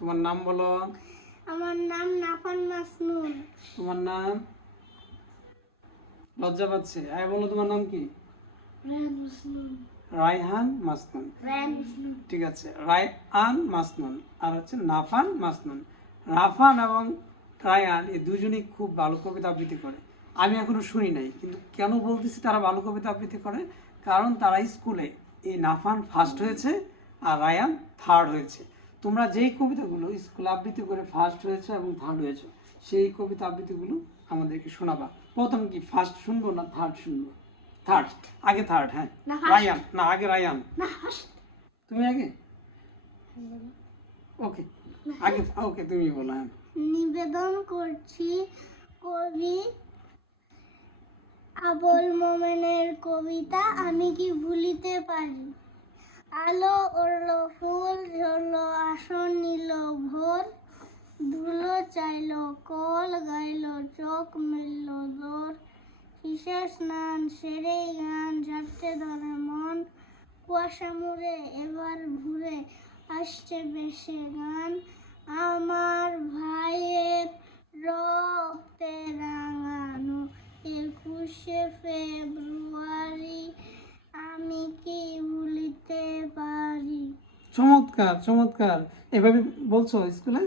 তোমার নাম বলো। আমার নাম নাফান মাসনুন। তোমার নাম? লজ্জা পাচ্ছে। আয় বলো, তোমার নাম কি? রায়ান মাসনুন। রায়হান মাসনুন। রায়ান মাসনুন। ঠিক আছে, রায়হান মাসনুন আর হচ্ছে নাফান মাসনুন। রাফান এবং রায়ান এই দুজনেই খুব ভালো কবিতা আবৃত্তি করে। আমি এখনো শুনি নাই, কিন্তু কেন বলতেছি তারা ভালো কবিতা আবৃত্তি করে? কারণ তারা স্কুলে এই নাফান ফার্স্ট হয়েছে আর রায়ান থার্ড হয়েছে। তোমরা যেই কবিতাগুলো স্কুলে আবৃত্তি করে ফার্স্ট হয়েছে এবং থার্ড হয়েছে, সেই কবিতা আবৃত্তিগুলো আমাদেরকে শোনাবা। প্রথম কি ফার্স্ট শুনবো না থার্ড শুনবো? থার্ড। আগে থার্ড। হ্যাঁ, না, first। রায়ান না, আগে রায়ান। না, ফার্স্ট। তুমি আগে? ওকে, আগে ওকে, তুমি বলো। হ্যাঁ। নিবেদন করছি কবি আবুল মোমেনের কবিতা আমি কি ভুলিতে পারি। আলো উড়লো, ফুল ঝরলো, আসন নিল ভোর, ধুলো চাইলো, কল গাইলো, চোখ মেলল দোর, কিসের স্নান সেরেই গান ঝাপতে ধরে মন, কুয়াশা মুড়ে এবার ঘুরে আসছে বেশে গান, আমার ভাইয়ের রক্তে রাঙানো 21শে ফেব্রুয়ারি আমি কি ভুলিতে পারি। চমৎকার চমৎকার। এভাবে বলছো স্কুলে?